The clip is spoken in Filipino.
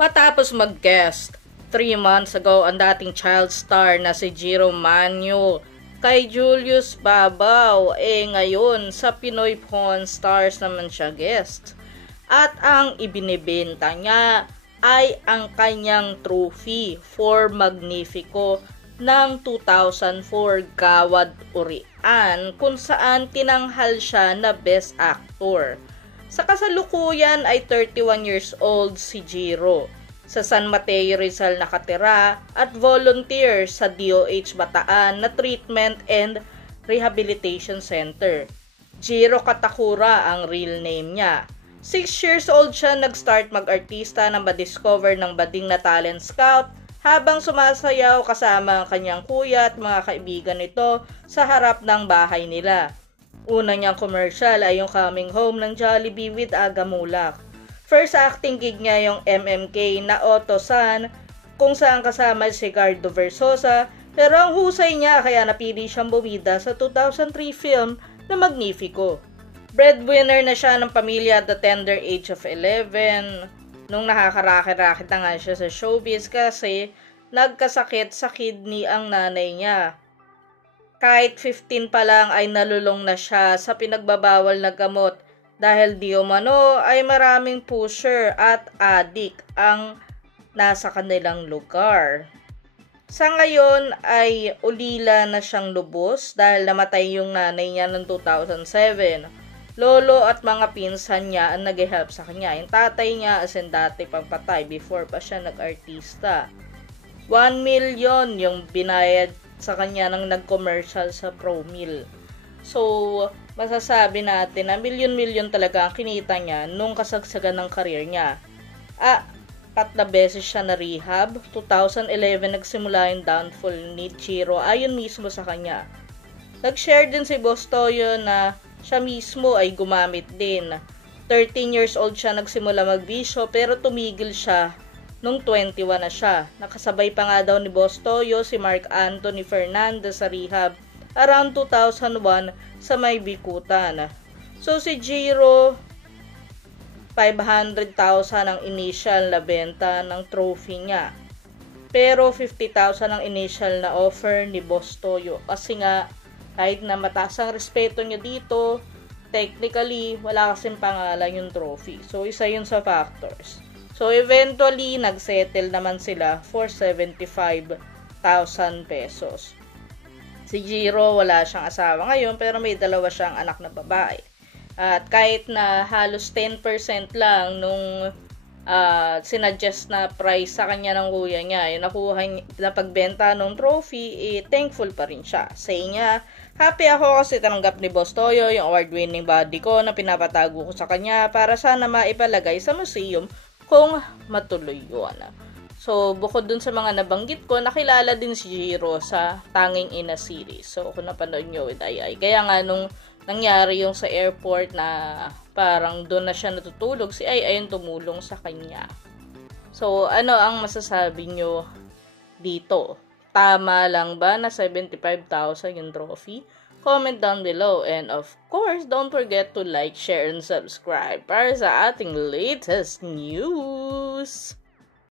Matapos mag-guest 3 months ago ang dating child star na si Jiro Manyo kay Julius Babaw, ngayon sa Pinoy Pawn Stars naman siya guest. At ang ibinibenta niya ay ang kanyang trophy for Magnifico ng 2004 Gawad Urian, kung saan tinanghal siya na Best Actor. Sa kasalukuyan ay 31 years old si Jiro. Sa San Mateo Rizal nakatira at volunteer sa DOH Bataan na Treatment and Rehabilitation Center. Jiro Katakura ang real name niya. 6 years old siya nag-start mag-artista na ma-discover ng bading na talent scout habang sumasayaw kasama ang kanyang kuya at mga kaibigan nito sa harap ng bahay nila. Una niyang commercial ay yung Coming Home ng Jollibee with Aga Mulak. First acting gig niya yung MMK na Otto-san, kung saan kasama si Gardo Versosa, pero ang husay niya kaya napili siyang bumida sa 2003 film na Magnifico. Breadwinner na siya ng pamilya at the tender age of 11. Nung nakakarakit-rakit na nga siya sa showbiz kasi nagkasakit sa kidney ang nanay niya. Kahit 15 pa lang ay nalulong na siya sa pinagbabawal na gamot dahil di umano ay maraming pusher at addict ang nasa kanilang lugar. Sa ngayon ay ulila na siyang lubos dahil namatay yung nanay niya noong 2007. Lolo at mga pinsan niya ang nag-help sa kanya. Yung tatay niya as in dati pagpatay before pa siya nag-artista. 1 million yung binayad sa kanya nang nag-commercial sa ProMill. So, masasabi natin na milyon-milyon talaga ang kinita niya nung kasagsagan ng career niya. 4 beses siya na rehab. 2011 nagsimula yung downfall ni Jiro ayon mismo sa kanya. Nag-share din si Boss Toyo na siya mismo ay gumamit din. 13 years old siya nagsimula magbisyo pero tumigil siya nung 21 na siya. Nakasabay pa nga daw ni Boss Toyo si Mark Anthony Fernandez sa rehab around 2001 sa may Bikutan. So si Jiro, 500,000 ang initial na benta ng trophy niya. Pero 50,000 ang initial na offer ni Boss Toyo. Kasi nga, kahit na mataas ang respeto niya dito, technically, wala kasing pangalan yung trophy. So isa yun sa factors. So eventually, nagsettle naman sila for 75,000 pesos. Si Jiro, wala siyang asawa ngayon pero may 2 siyang anak na babae. At kahit na halos 10% lang nung sinuggest na price sa kanya ng kuya niya, yung nakuha na pagbenta ng trophy, thankful pa rin siya. Say niya, happy ako kasi tanggap ni Boss Toyo yung award-winning body ko na pinapatago ko sa kanya para sana maipalagay sa museum kung matuloy yun. So, bukod dun sa mga nabanggit ko, nakilala din si Jiro sa Tanging Ina series. So, kung napanood nyo with Ai. Kaya nga, nung nangyari yung sa airport na parang doon na siya natutulog, si Ai yung tumulong sa kanya. So, ano ang masasabi nyo dito? Tama lang ba na 75,000 yung trophy? Comment down below. And of course, don't forget to like, share, and subscribe para sa ating latest news.